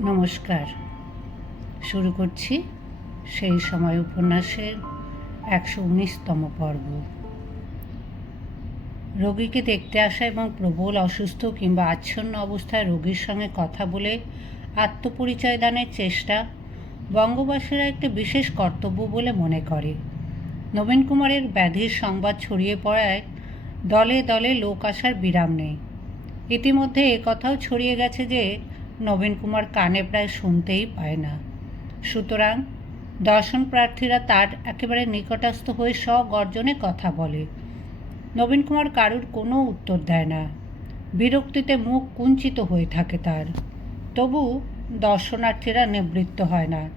নমস্কার। শুরু করছি সেই সময় উপন্যাসের একশো উনিশতম পর্ব। রোগীকে দেখতে আসা এবং প্রবল, অসুস্থ কিংবা আচ্ছন্ন অবস্থায় রোগীর সঙ্গে কথা বলে আত্মপরিচয় দানের চেষ্টা বঙ্গবাসীরা একটি বিশেষ কর্তব্য বলে মনে করে। নবীন কুমারের ব্যাধির সংবাদ ছড়িয়ে পড়ায় দলে দলে লোক আসার বিরাম নেই। ইতিমধ্যে কথাও ছড়িয়ে গেছে যে নবীন কুমার কানে প্রায় শুনতেই পায় না। সুতরাং দর্শন প্রার্থীরা তার একেবারে নিকটস্থ হয়ে স্বগর্জনে কথা বলে। নবীন কুমার কারুর কোনো উত্তর দেয় না। বিরক্তিতে মুখ কুঞ্চিত হয়ে থাকে তার। তবু দর্শনার্থীরা নিবৃত্ত হয় না।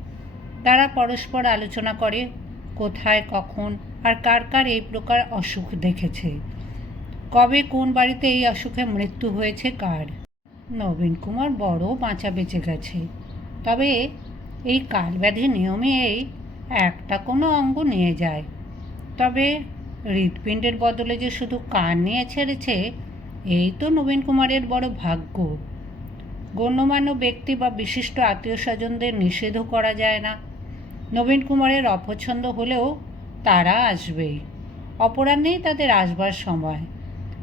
তারা পরস্পর আলোচনা করে, কোথায়, কখন আর কার কার এই প্রকার অসুখ দেখেছে। কবে কোন বাড়িতে এই অসুখে মৃত্যু হয়েছে, কার? নবীন কুমার বড় বাঁচা বেঁচে গেছে। তবে এই কালব্যাধি নিয়মে এই একটা কোনো অঙ্গ নিয়ে যায়। তবে হৃৎপিণ্ডের বদলে যে শুধু কান নিয়ে ছেড়েছে, এই তো নবীন কুমারের বড় ভাগ্য। গণ্যমান্য ব্যক্তি বা বিশিষ্ট আত্মীয় স্বজনদের নিষেধও করা যায় না। নবীন কুমারের অপছন্দ হলেও তারা আসবেই। অপরাহ্নেই তাদের আসবার সময়।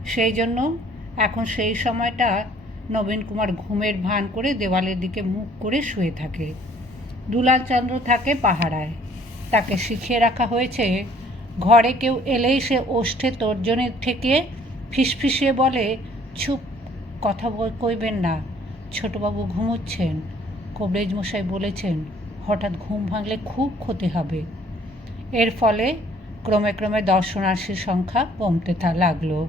সেই জন্য এখন সেই সময়টা নবীন কুমার ঘুমের ভান করে দেওয়ালের দিকে মুখ করে শুয়ে থাকে। দুলালচন্দ্র থাকে পাহারায়। তাকে শিখিয়ে রাখা হয়েছে, ঘরে কেউ এলেই সে ওষ্ঠে তর্জনী থেকে ফিসফিসিয়ে বলে, চুপ, কথা কইবেন না। ছোটবাবু ঘুমোচ্ছেন। কবরেজ মশাই বলেছেন, হঠাৎ ঘুম ভাঙলে খুব ক্ষতি হবে। এর ফলে ক্রমে ক্রমে দর্শনার্থীর সংখ্যা কমতে লাগল।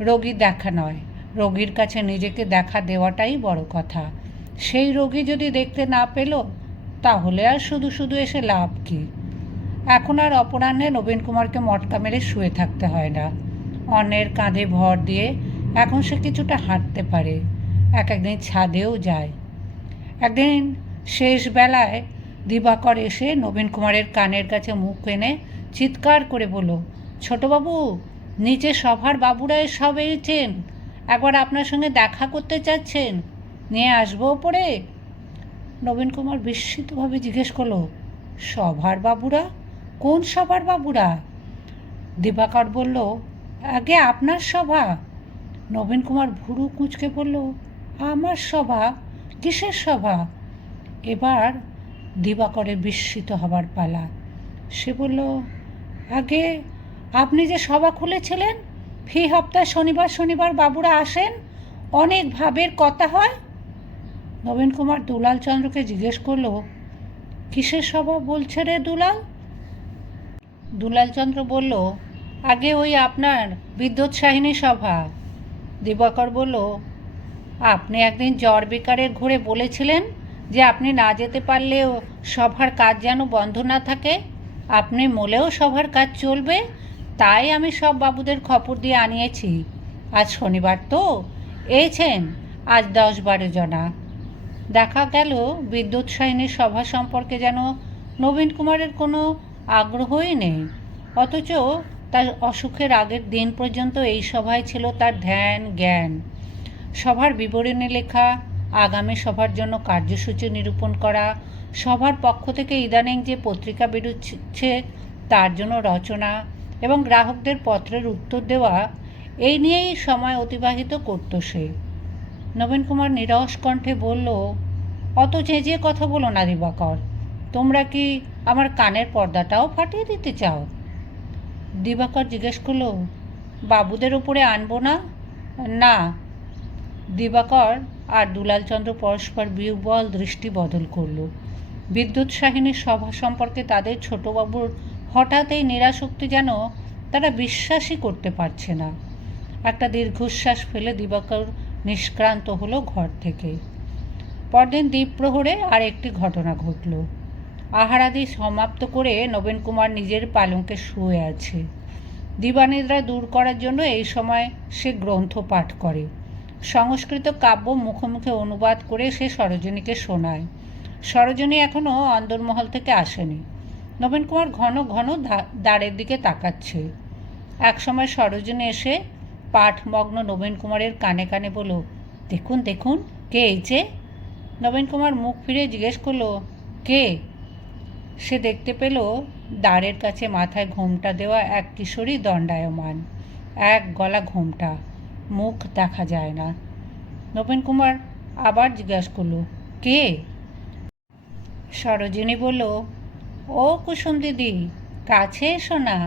রোগী দেখা নয়। রোগীর কাছে নিজেকে দেখা দেওয়াটাই বড় কথা। সেই রোগী যদি দেখতে না পেল, তাহলে আর শুধু শুধু এসে লাভ কি? এখন আর অপরাহ্নে নবীন কুমারকে মটকা মেরে শুয়ে থাকতে হয় না। অন্যের কাঁধে ভর দিয়ে এখন সে কিছুটা হাঁটতে পারে। এক একদিন ছাদেও যায়। একদিন শেষ বেলায় দিবাকর এসে নবীন কুমারের কানের কাছে মুখ এনে চিৎকার করে বলল, ছোটবাবু, নিচে সভার বাবুরা সব এসেছেন একবার আপনার সঙ্গে দেখা করতে চাচ্ছেন, নিয়ে আসব ওপরে? নবীন কুমার বিস্মিতভাবে জিজ্ঞেস করল, সভার বাবুরা? কোন সভার বাবুরা? দিবাকর বলল, আগে আপনার সভা। নবীন কুমার ভুরু কুঁচকে বলল, আমার সভা? কিসের সভা? এবার দিবাকরে বিস্মিত হবার পালা। সে বলল, আগে আপনি যে সভা খুলেছিলেন ফি হপ্তাহ শনিবার শনিবার বাবুরা আসেন, অনেক ভাবের কথা হয়। নবীন কুমার দুলাল চন্দ্রকে জিজ্ঞেস করল, কিসের সভা বলছে রে দুলাল? দুলাল চন্দ্র বলল, আগে ওই আপনার বিদ্যুৎ সাহিনী সভা। দিবাকর বলল, আপনি একদিন জ্বর বিকারের ঘুরে বলেছিলেন যে আপনি না যেতে পারলেও সভার কাজ যেন বন্ধ না থাকে। আপনি মোলেও সভার কাজ চলবে তাই আমি সব বাবুদের খবর দিয়ে আনিয়েছি। আজ শনিবার তো। এছেন আজ দশ বারো জনা। দেখা গেল বিদ্যুৎ সাহিনীর সভা সম্পর্কে যেন নবীন কুমারের কোনো আগ্রহই নেই। অথচ তার অসুখের আগের দিন পর্যন্ত এই সভায় ছিল তার ধ্যান, জ্ঞান। সভার বিবরণী লেখা, আগামী সভার জন্য কার্যসূচি নিরূপণ করা, সভার পক্ষ থেকে ইদানিং যে পত্রিকা বেরোচ্ছে তার জন্য রচনা এবং গ্রাহকদের পত্রের উত্তর দেওয়া, এই নিয়েই সময় অতিবাহিত করতো সে। নবীন কুমার নিরস কণ্ঠে বলল, অত চেঁচিয়ে কথা বলো না দিবাকর, তোমরা কি আমার কানের পর্দাটাও ফাটিয়ে দিতে চাও? দিবাকর জিজ্ঞেস করল, বাবুদের উপরে আনব না? না। দিবাকর আর দুলালচন্দ্র পরস্পর বিহ্বল দৃষ্টি বদল করল। বিদ্যুৎ সাহিনীর সভা সম্পর্কে তাদের ছোটবাবুর হঠাৎ এই নিরাশক্তি যেন তারা বিশ্বাসই করতে পারছে না। একটা দীর্ঘশ্বাস ফেলে দিবাকর নিষ্ক্রান্ত হলো ঘর থেকে। পরদিন দ্বীপ প্রহরে আর একটি ঘটনা ঘটল। আহারাদি সমাপ্ত করে নবীন কুমার নিজের পালঙ্কে শুয়ে আছে। দিবানিদ্রা দূর করার জন্য এই সময় সে গ্রন্থ পাঠ করে। সংস্কৃত কাব্য মুখে মুখে অনুবাদ করে সে সরোজিনীকে শোনায়। সরোজিনী এখনও অন্দরমহল থেকে আসেনি। নবীন কুমার ঘন ঘন দ্বারের দিকে তাকাচ্ছে। একসময় সরোজিনী এসে পাঠমগ্ন নবীন কুমারের কানে কানে বলল, দেখুন দেখুন, কে এই যে? নবীন কুমার মুখ ফিরে জিজ্ঞেস করল, কে? সে দেখতে পেল দ্বারের কাছে মাথায় ঘোমটা দেওয়া এক কিশোরী দণ্ডায়মান। এক গলা ঘোমটা, মুখ দেখা যায় না। নবীন কুমার আবার জিজ্ঞাসা করল, কে? সরোজিনী বলল, ও কুসুম দিদি, কাছে এসো না।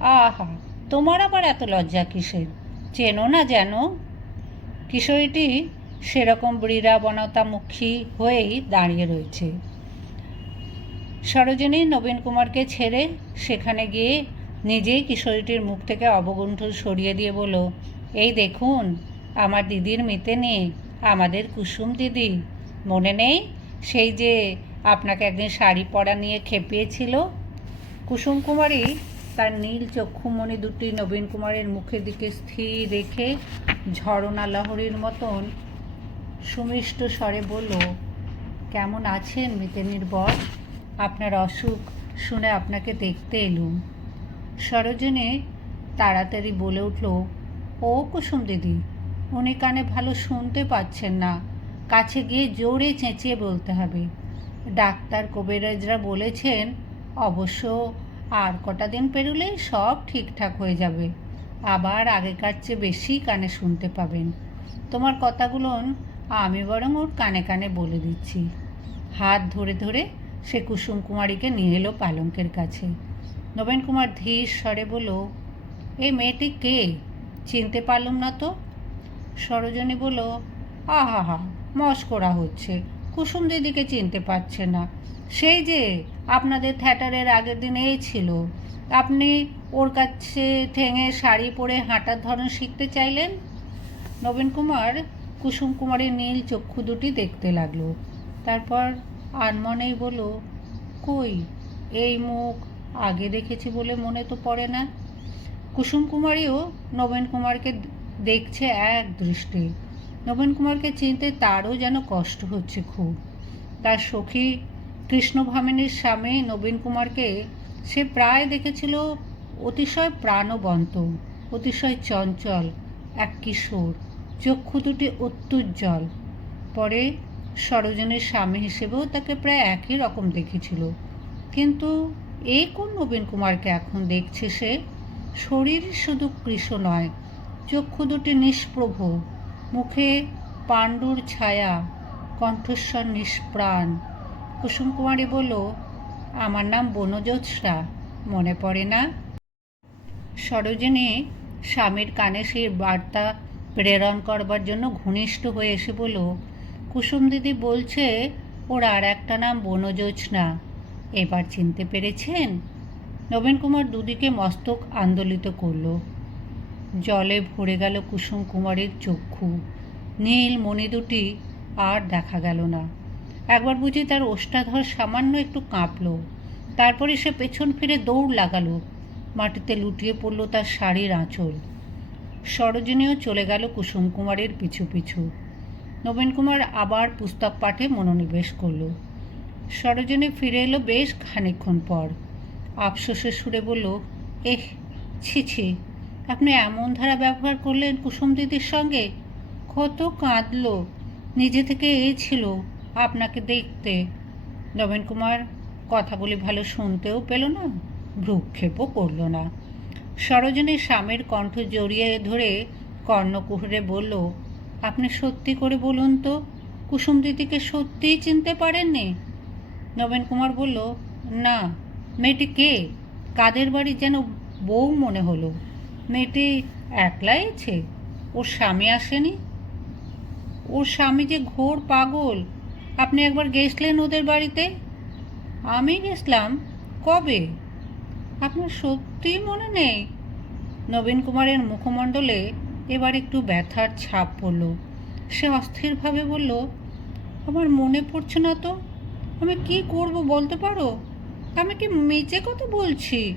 আহা তোমার আবার এত লজ্জা কিসের? চেনো না যেন? কিশোরীটি সেরকম বনতামুখী হয়েই দাঁড়িয়ে রয়েছে। সরোজিনী নবীন কুমারকে ছেড়ে সেখানে গিয়ে নিজেই কিশোরীটির মুখ থেকে অবগুণ্ঠ সরিয়ে দিয়ে বলল, এই দেখুন, আমার দিদির মেতে নেই আমাদের কুসুম দিদি। মনে নেই সেই যে আপনাকে একদিন শাড়ি পরা নিয়ে খেপিয়েছিল? কুসুম কুমারী তার নীল চক্ষুমণি দুটি নবীন কুমারের মুখের দিকে স্থির রেখে ঝরনা লহরীর মতন সুমিষ্ট স্বরে বলল, কেমন আছেন মিতেনির বর আপনার অসুখ শুনে আপনাকে দেখতে এলুম। সরোজিনী তাড়াতাড়ি বলে উঠল, ও কুসুম দিদি, উনি কানে ভালো শুনতে পাচ্ছেন না। কাছে গিয়ে জোরে চেঁচিয়ে বলতে হবে। ডাক্তার কবিরাজরা বলেছেন, অবশ্য আর কটা দিন পেরোলেই সব ঠিকঠাক হয়ে যাবে। আবার আগেকার চেয়ে বেশি কানে শুনতে পাবেন। তোমার কথাগুলো আমি বরং ওর কানে কানে বলে দিচ্ছি। হাত ধরে ধরে সে কুসুম কুমারীকে নিয়ে এলো পালঙ্কের কাছে। নবীন কুমার ধীর স্বরে বলল এই মেয়েটি কে? চিনতে পারলাম না তো? সরোজনী বলল, আহা হা, মস্করা হচ্ছে। কুসুম দিদিকে চিনতে পারছে না। সেই যে আপনাদের থিয়েটারের আগের দিন এই ছিল। আপনি ওর কাছে ঠেঙে শাড়ি পরে হাঁটার ধরন শিখতে চাইলেন? নবীন কুমার কুসুম কুমারের নীল চক্ষু দুটি দেখতে লাগল। তারপর আনমনেই বলল, কই, এই মুখ আগে দেখেছি বলে মনে তো পড়ে না। কুসুম কুমারীও নবীন কুমারকে দেখছে এক দৃষ্টি। নবীন কুমারকে চিনতে তারও যেন কষ্ট হচ্ছে খুব। তার সখী কৃষ্ণভামিনীর স্বামী নবীন কুমারকে সে প্রায় দেখেছিল অতিশয় প্রাণবন্ত, অতিশয় চঞ্চল, এক কিশোর, চক্ষু দুটি অত্যুজ্জ্বল। পরে সরোজনের স্বামী হিসেবেও তাকে প্রায় একই রকম দেখেছিল। কিন্তু এই কোন নবীন কুমারকে এখন দেখছে সে? শরীর শুধু কৃষ নয়, চক্ষু দুটি নিষ্প্রভ, মুখে পাণ্ডুর ছায়া, কণ্ঠস্বর নিষ্প্রাণ। কুসুম কুমারী বলল, আমার নাম বনজ্যোৎস্না মনে পড়ে না? সরোজিনী স্বামীর কানে সেই বার্তা প্রেরণ করবার জন্য ঘনিষ্ঠ হয়ে এসে বলল, কুসুম দিদি বলছে, ওর আর একটা নাম বনজ্যোৎস্না এবার চিনতে পেরেছেন? নবীন কুমার দুদিকে মস্তক আন্দোলিত করল। জলে ভরে গেল কুসুম কুমারের চক্ষু। নীল মণি দুটি আর দেখা গেল না। একবার বুঝি তার ওষ্ঠাধর সামান্য একটু কাঁপল। তারপরে সে পেছন ফিরে দৌড় লাগালো। মাটিতে লুটিয়ে পড়ল তার শাড়ির আঁচল। সরোজিনীও চলে গেল কুসুম কুমারের পিছু পিছু। নবীন কুমার আবার পুস্তক পাঠে মনোনিবেশ করল। সরোজিনী ফিরে এলো বেশ খানিকক্ষণ পর। আফসোসের সুরে বলল, এহ, ছি ছি, আপনি এমন ধারা ব্যবহার করলেন কুসুম দিদির সঙ্গে। কত কাঁদলো, নিজে থেকে এই ছিল। আপনাকে দেখতে। নবীন কুমার কথাগুলি ভালো শুনতেও পেল না, ভ্রুক্ষেপও করল না। সরোজনী স্বামীর কণ্ঠ জড়িয়ে ধরে কর্ণকুহরে বলল, আপনি সত্যি করে বলুন তো, কুসুম দিদিকে সত্যিই চিনতে পারেননি? নবীন কুমার বলল, না, মেয়েটি কে? কাদের বাড়ি যেন বউ মনে হলো? মেয়েটি একলাই আছে? ওর স্বামী আসেনি? ওর স্বামী যে ঘোর পাগল আপনি একবার গেছিলেন ওদের বাড়িতে? আমি গেছিলাম কবে? আপনার সত্যিই মনে নেই? নবীন কুমারের মুখমণ্ডলে এবার একটু ব্যথার ছাপ পড়ল। সে অস্থিরভাবে বলল, আমার মনে পড়ছে না তো। আমি কি করব বলতে পারো? আমি কি মেজে কথা বলছি?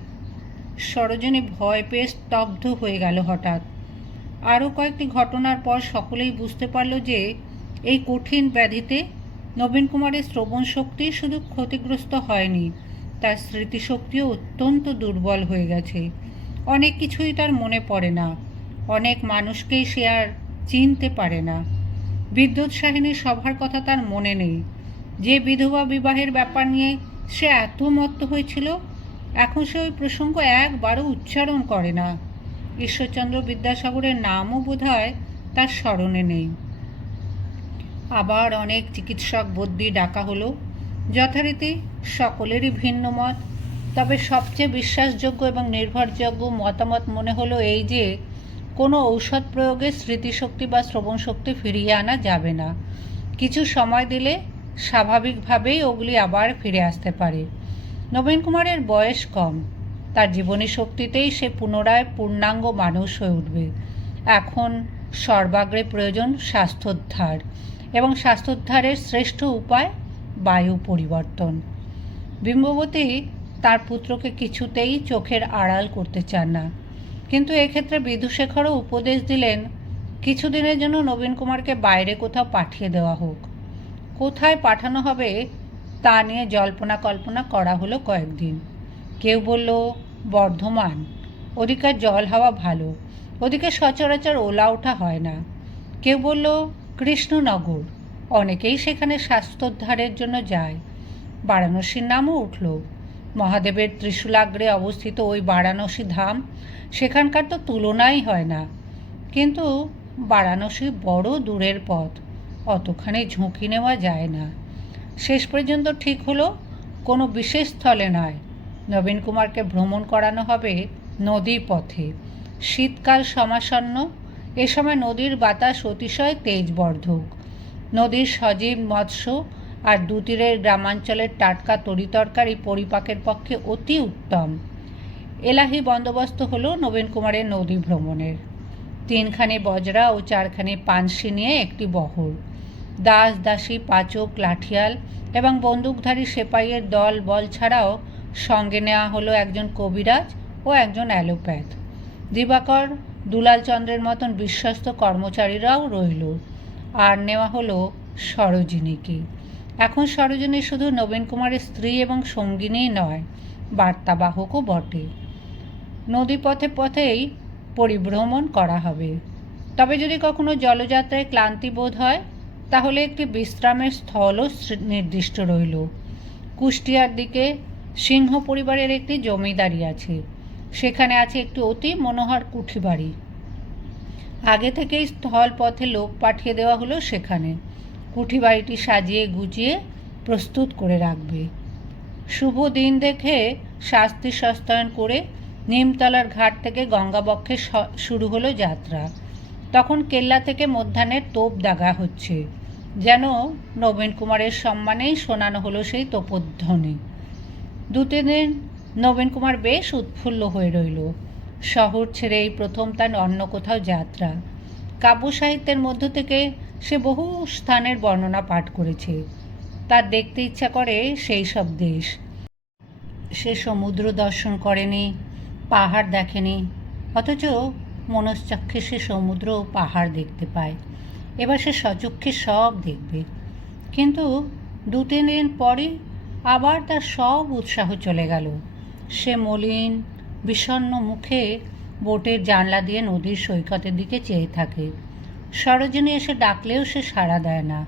সরোজিনী ভয় পেয়ে স্তব্ধ হয়ে গেল হঠাৎ। আরও কয়েকটি ঘটনার পর সকলেই বুঝতে পারল যে এই কঠিন ব্যাধিতে নবীন কুমারের শ্রবণ শক্তি শুধু ক্ষতিগ্রস্ত হয়নি, তার স্মৃতিশক্তিও অত্যন্ত দুর্বল হয়ে গেছে। অনেক কিছুই তার মনে পড়ে না, অনেক মানুষকেই সে আর চিনতে পারে না। বিদ্যুৎ সাহিনীর সভার কথা তার মনে নেই। যে বিধবা বিবাহের ব্যাপার নিয়ে সে এত মত্ত হয়েছিল, এখন সে ওই প্রসঙ্গ একবারও উচ্চারণ করে না। ঈশ্বরচন্দ্র বিদ্যাসাগরের নামও বোধহয় তার স্মরণে নেই। আবার অনেক চিকিৎসক বদ্যি ডাকা হলো। যথারীতি সকলেরই ভিন্ন মত। তবে সবচেয়ে বিশ্বাসযোগ্য এবং নির্ভরযোগ্য মতামত মনে হলো এই যে, কোনো ঔষধ প্রয়োগে স্মৃতিশক্তি বা শ্রবণ শক্তি ফিরিয়ে আনা যাবে না। কিছু সময় দিলে স্বাভাবিকভাবেই ওগুলি আবার ফিরে আসতে পারে। নবীন কুমারের বয়স কম। তার জীবনী শক্তিতেই সে পুনরায় পূর্ণাঙ্গ মানুষ হয়ে উঠবে। এখন সর্বাগ্রে প্রয়োজন স্বাস্থ্যোদ্ধার। এবং স্বাস্থ্যোদ্ধারের শ্রেষ্ঠ উপায় বায়ু পরিবর্তন। বিম্ববতী তার পুত্রকে কিছুতেই চোখের আড়াল করতে চান না। কিন্তু এক্ষেত্রে বিধুশেখরও উপদেশ দিলেন, কিছুদিনের জন্য নবীন কুমারকে বাইরে কোথাও পাঠিয়ে দেওয়া হোক। কোথায় পাঠানো হবে তা নিয়ে জল্পনা কল্পনা করা হলো কয়েকদিন। কেউ বলল, বর্ধমান। ওদিকার জল হাওয়া ভালো। ওদিকে সচরাচর ওলা ওঠা হয় না। কেউ বলল কৃষ্ণনগর। অনেকেই সেখানে স্বাস্থ্যোদ্ধারের জন্য যায়। বারাণসীর নামও উঠল। মহাদেবের ত্রিশূলাগ্রে অবস্থিত ওই বারাণসী ধাম সেখানকার তো তুলনাই হয় না। কিন্তু বারাণসী বড় দূরের পথ, অতখানি ঝুঁকি নেওয়া যায় না। শেষ পর্যন্ত ঠিক হলো, কোনো বিশেষ স্থলে নয়। নবীন কুমারকে ভ্রমণ করানো হবে নদী পথে শীতকাল সমাসন্ন এ সময় নদীর বাতাস অতিশয় তেজবর্ধক। নদীর সজীব মৎস্য আর দুতীরের গ্রামাঞ্চলের টাটকা তরিতরকারি পরিপাকের পক্ষে অতি উত্তম। এলাহি বন্দোবস্ত হলো নবীন কুমারের নদী ভ্রমণের। তিনখানি বজরা ও চারখানি পানসি নিয়ে একটি বহর। দাস, দাসী, পাচক, লাঠিয়াল এবং বন্দুকধারী সেপাইয়ের দল, বল ছাড়াও সঙ্গে নেওয়া হলো একজন কবিরাজ ও একজন অ্যালোপ্যাথ। দিবাকর দুলাল চন্দ্রের মতন বিশ্বস্ত কর্মচারীরাও রইল। আর নেওয়া হলো সরোজিনীকে। এখন সরোজিনী শুধু নবীন কুমারের স্ত্রী এবং সঙ্গিনীই নয়, বার্তাবাহকও বটে। নদীপথে পথেই পরিভ্রমণ করা হবে। তবে যদি কখনো জলযাত্রায় ক্লান্তি বোধ হয়, তাহলে একটি বিশ্রামের স্থলও নির্দিষ্ট রইল। কুষ্টিয়ার দিকে সিংহ পরিবারের একটি জমিদারি আছে। সেখানে আছে একটি অতি মনোহর কুঠি বাড়ি। আগে থেকেই স্থল পথে লোক পাঠিয়ে দেওয়া হলো সেখানে। কুঠি বাড়িটি সাজিয়ে গুছিয়ে প্রস্তুত করে রাখবে। শুভ দিন দেখে শাস্তি সস্তায়ন করে নিমতলার ঘাট থেকে গঙ্গাবক্ষে শুরু হলো যাত্রা। তখন কেল্লা থেকে মধ্যাহ্নের তোপ দাগা হচ্ছে। যেন নবীন কুমারের সম্মানেই শোনানো হলো সেই তোপধ্বনি। দু তিন দিন নবীন কুমার বেশ উৎফুল্ল হয়ে রইল। শহর ছেড়ে এই প্রথম তার অন্য কোথাও যাত্রা। কাব্য সাহিত্যের মধ্য থেকে সে বহু স্থানের বর্ণনা পাঠ করেছে। তার দেখতে ইচ্ছা করে সেই সব দেশ। সে সমুদ্র দর্শন করেনি, পাহাড় দেখেনি, অথচ মনশ্চক্ষে সে সমুদ্র ও পাহাড় দেখতে পায়। এবার সে সচক্ষে সব দেখবে। কিন্তু দু তিন দিন পরে আবার তার সব উৎসাহ চলে গেল। সে মলিন বিষণ্ন মুখে বোটের জানলা দিয়ে নদীর সৈকতের দিকে চেয়ে থাকে। সরোজিনী এসে ডাকলেও সে সাড়া দেয় না।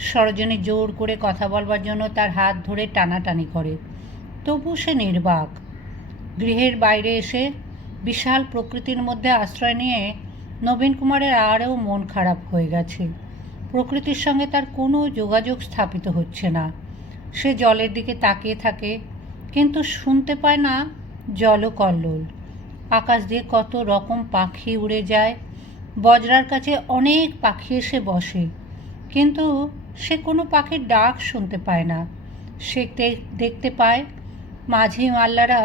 সরোজিনী জোর করে কথা বলবার জন্য তার হাত ধরে টানাটানি করে। তবু সে নির্বাক। গৃহের বাইরে এসে বিশাল প্রকৃতির মধ্যে আশ্রয় নিয়ে নবীন কুমারের আরও মন খারাপ হয়ে গেছে। প্রকৃতির সঙ্গে তার কোনো যোগাযোগ স্থাপিত হচ্ছে না। সে জলের দিকে তাকিয়ে থাকে কিন্তু শুনতে পায় না জলকল্লোল। আকাশ দিয়ে কত রকম পাখি উড়ে যায়। বজরার কাছে অনেক পাখি এসে বসে। কিন্তু সে কোনো পাখির ডাক শুনতে পায় না। সে দেখতে পায়, মাঝি মাল্লারা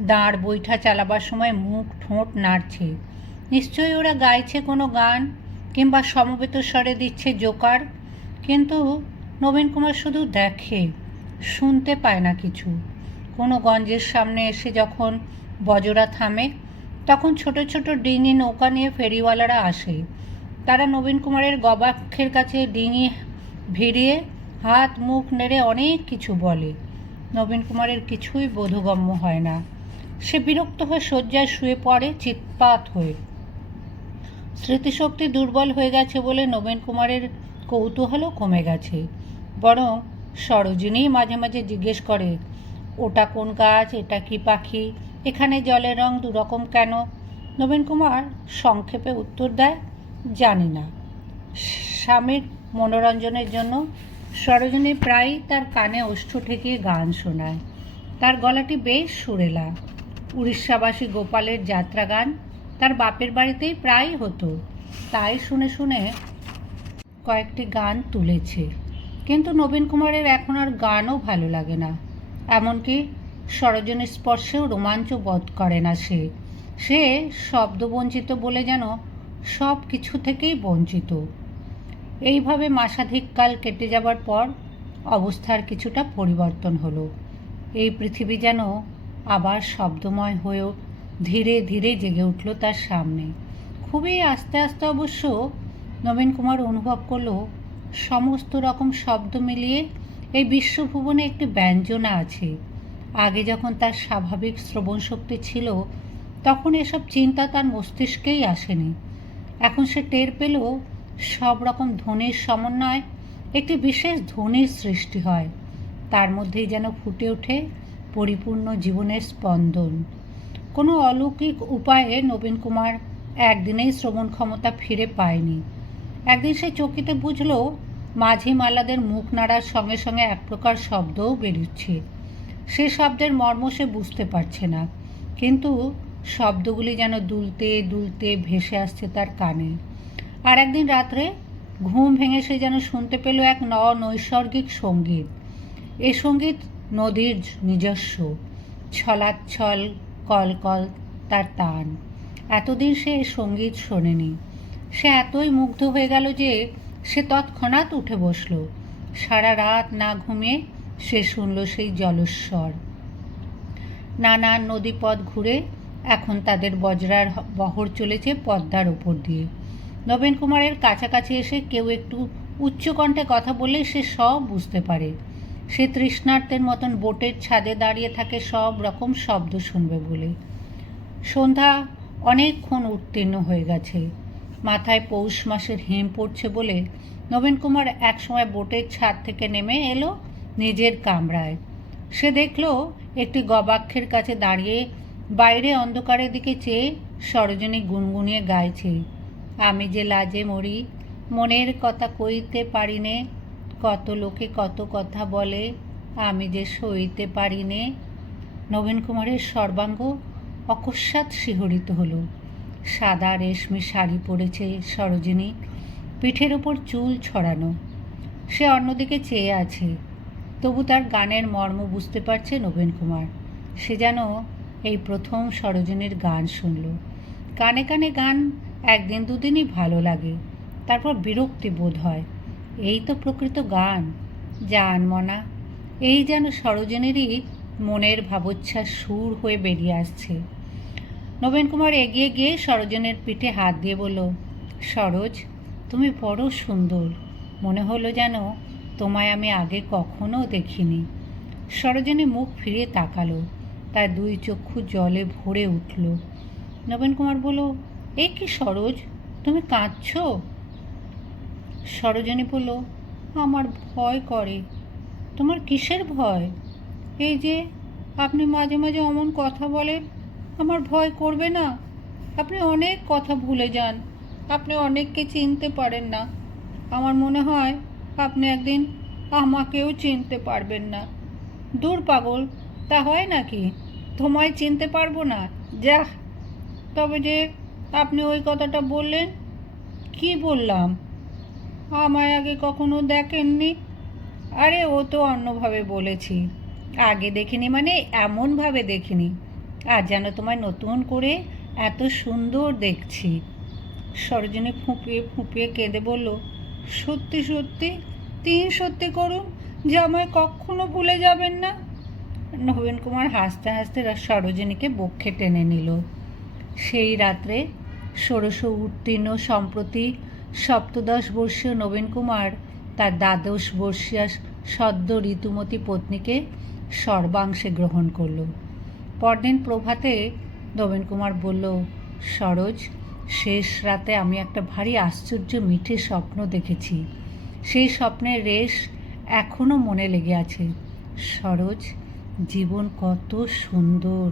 দাঁড় বৈঠা চালাবার সময় মুখ ঠোঁট নাড়ছে। নিশ্চয়ই ওরা গাইছে কোনো গান কিংবা সমবেত স্বরে দিচ্ছে জোকার, কিন্তু নবীন কুমার শুধু দেখে, শুনতে পায় না কিছু। কোনো গঞ্জের সামনে এসে যখন বজরা থামে, তখন ছোট ছোট ডিঙি নৌকা নিয়ে ফেরিওয়ালারা আসে। তারা নবীন কুমারের গবাক্ষের কাছে ডিঙি ভিড়িয়ে হাত মুখ নেড়ে অনেক কিছু বলে। নবীন কুমারের কিছুই বোধগম্য হয় না। সে বিরক্ত হয়ে শয্যায় শুয়ে পড়ে, চিৎপাত হয়ে। স্মৃতিশক্তি দুর্বল হয়ে গেছে বলে নবীন কুমারের কৌতূহলও কমে গেছে। বরং সরোজিনী মাঝে মাঝে জিজ্ঞেস করে ওটা কোন গাছ, এটা কি পাখি, এখানে জলের রং দুরকম কেন? নবীন কুমার সংক্ষেপে উত্তর দেয়, জানি না। স্বামীর মনোরঞ্জনের জন্য সরোজনী প্রায়ই তার কানে ওষ্ঠ ঠেকিয়ে গান শোনায়। তার গলাটি বেশ সুরেলা। উড়িষ্যাবাসী গোপালের যাত্রা গান তার বাপের বাড়িতেই প্রায়ই হতো। তাই শুনে শুনে কয়েকটি গান তুলেছে। কিন্তু নবীন কুমারের এখন আর গানও ভালো লাগে না। এমনকি সরোজনের স্পর্শেও রোমাঞ্চ বোধ করে না সে। সে শব্দবঞ্চিত বলে যেন সব কিছু থেকেই বঞ্চিত। এইভাবে মাসাধিককাল কেটে যাবার পর অবস্থার কিছুটা পরিবর্তন হলো। এই পৃথিবী যেন আবার শব্দময় হয়েও ধীরে ধীরে জেগে উঠল তার সামনে। খুবই আস্তে আস্তে অবশ্য নবীন কুমার অনুভব করল, সমস্ত রকম শব্দ মিলিয়ে এই বিশ্বভুবনে একটি ব্যঞ্জনা আছে। আগে যখন তার স্বাভাবিক শ্রবণ শক্তি ছিল, তখন এসব চিন্তা তার মস্তিষ্কেই আসেনি। এখন সে টের পেল সব রকম ধ্বনির সমন্বয় একটি বিশেষ ধ্বনির সৃষ্টি হয়। তার মধ্যেই যেন ফুটে ওঠে পরিপূর্ণ জীবনের স্পন্দন। কোনো অলৌকিক উপায়ে নবীন কুমার একদিনেই শ্রবণ ক্ষমতা ফিরে পায়নি। একদিন সে চকিতে বুঝল মাঝি মালাদের মুখ নাড়ার সঙ্গে সঙ্গে এক প্রকার শব্দও বেরুচ্ছে। সে শব্দের মর্ম সে বুঝতে পারছে না। কিন্তু শব্দগুলি যেন দুলতে দুলতে ভেসে আসছে তার কানে। আর একদিন রাত্রে ঘুম ভেঙে সে যেন শুনতে পেল এক ন নৈসর্গিক সংগীত। এ সংগীত নদীর নিজস্ব। ছলাচ্ছল কল কল তার তান। এতদিন সে সংগীত শোনেনি। সে এতই মুগ্ধ হয়ে গেল যে সে তৎক্ষণাৎ উঠে বসল। সারা রাত না ঘুমিয়ে সে শুনল সেই জলস্বর নানান নদীপথ ঘুরে এখন তাদের বজরার বহর চলেছে পদ্মার ওপর দিয়ে। নবীন কুমারের কাছাকাছি এসে কেউ একটু উচ্চকণ্ঠে কথা বললে সে সব বুঝতে পারে। সে তৃষ্ণার্তের মতন বোটের ছাদে দাঁড়িয়ে থাকে সব রকম শব্দ শুনবে বলে। সন্ধ্যা অনেকক্ষণ উত্তীর্ণ হয়ে গেছে। মাথায় পৌষ মাসের হিম পড়ছে বলে নবীন কুমার একসময় বোটের ছাদ থেকে নেমে এলো নিজের কামরায়। সে দেখল একটি গবাক্ষের কাছে দাঁড়িয়ে বাইরে অন্ধকারের দিকে চেয়ে সরোজিনী গুনগুনিয়ে গাইছে, আমি যে লাজে মরি, মনের কথা কইতে পারিনে কত লোকে কত কথা বলে, আমি যে সইতে পারিনে নবীন কুমারের সর্বাঙ্গ অকস্মাৎ শিহরিত হলো। সাদা রেশমি শাড়ি পরেছে সরোজিনী। পিঠের ওপর চুল ছড়ানো। সে অন্যদিকে চেয়ে আছে। তবু তার গানের মর্ম বুঝতে পারছে নবীন কুমার। সে যেন এই প্রথম সরোজিনীর গান শুনল। কানে কানে গান একদিন দুদিনই ভালো লাগে। তারপর বিরক্তি বোধ হয়। এই তো প্রকৃত গান। জান মনা, এই যেন সরোজিনীরই মনের ভাবোচ্ছ্বাস সুর হয়ে বেরিয়ে আসছে। নবীন কুমার এগিয়ে গিয়ে সরোজনের পিঠে হাত দিয়ে বলল, সরোজ, তুমি বড় সুন্দর। মনে হলো যেন তোমায় আমি আগে কখনো দেখিনি। সরোজনী মুখ ফিরিয়ে তাকালো, তার দুই চক্ষু জলে ভরে উঠল। নবীন কুমার বলল, এ কি সরোজ, তুমি কাঁদছ? সরোজনী বলল, আমার ভয় করে। তোমার কিসের ভয়? এই যে আপনি মাঝে মাঝে অমন কথা বলেন আমার ভয় করবে না। আপনি অনেক কথা ভুলে যান। আপনি অনেককে চিনতে পারেন না। আমার মনে হয় আপনি একদিন আমাকেও চিনতে পারবেন না। দূর পাগল, তা হয় নাকি? তোমায় চিনতে পারব না। যা তবে যে আপনি ওই কথাটা বললেন, কি বললাম? আমায় আগে কখনো দেখেননি? আরে, ও তো অন্যভাবে বলেছি। আগে দেখিনি মানে এমনভাবে দেখিনি। আর যেন তোমায় নতুন করে এত সুন্দর দেখছি। সরোজিনী ফুঁপিয়ে ফুঁপিয়ে কেঁদে বলল, সত্যি সত্যি, তিন সত্যি করুন, যে আমায় কখনো ভুলে যাবেন না। নবীন কুমার হাসতে হাসতে সরোজিনীকে বক্ষে টেনে নিল। সেই রাত্রে ষোড়শ উত্তীর্ণ সম্প্রতি সপ্তদশ বর্ষীয় নবীন কুমার তার দ্বাদশ বর্ষীয়া সদ্য ঋতুমতী পত্নীকে সর্বাংশে গ্রহণ করল। পরদিন প্রভাতে নবীন কুমার বলল, সরোজ, শেষ রাতে আমি একটা ভারী আশ্চর্য মিঠে স্বপ্ন দেখেছি। সেই স্বপ্নের রেশ এখনও মনে লেগে আছে। সরোজ, জীবন কত সুন্দর।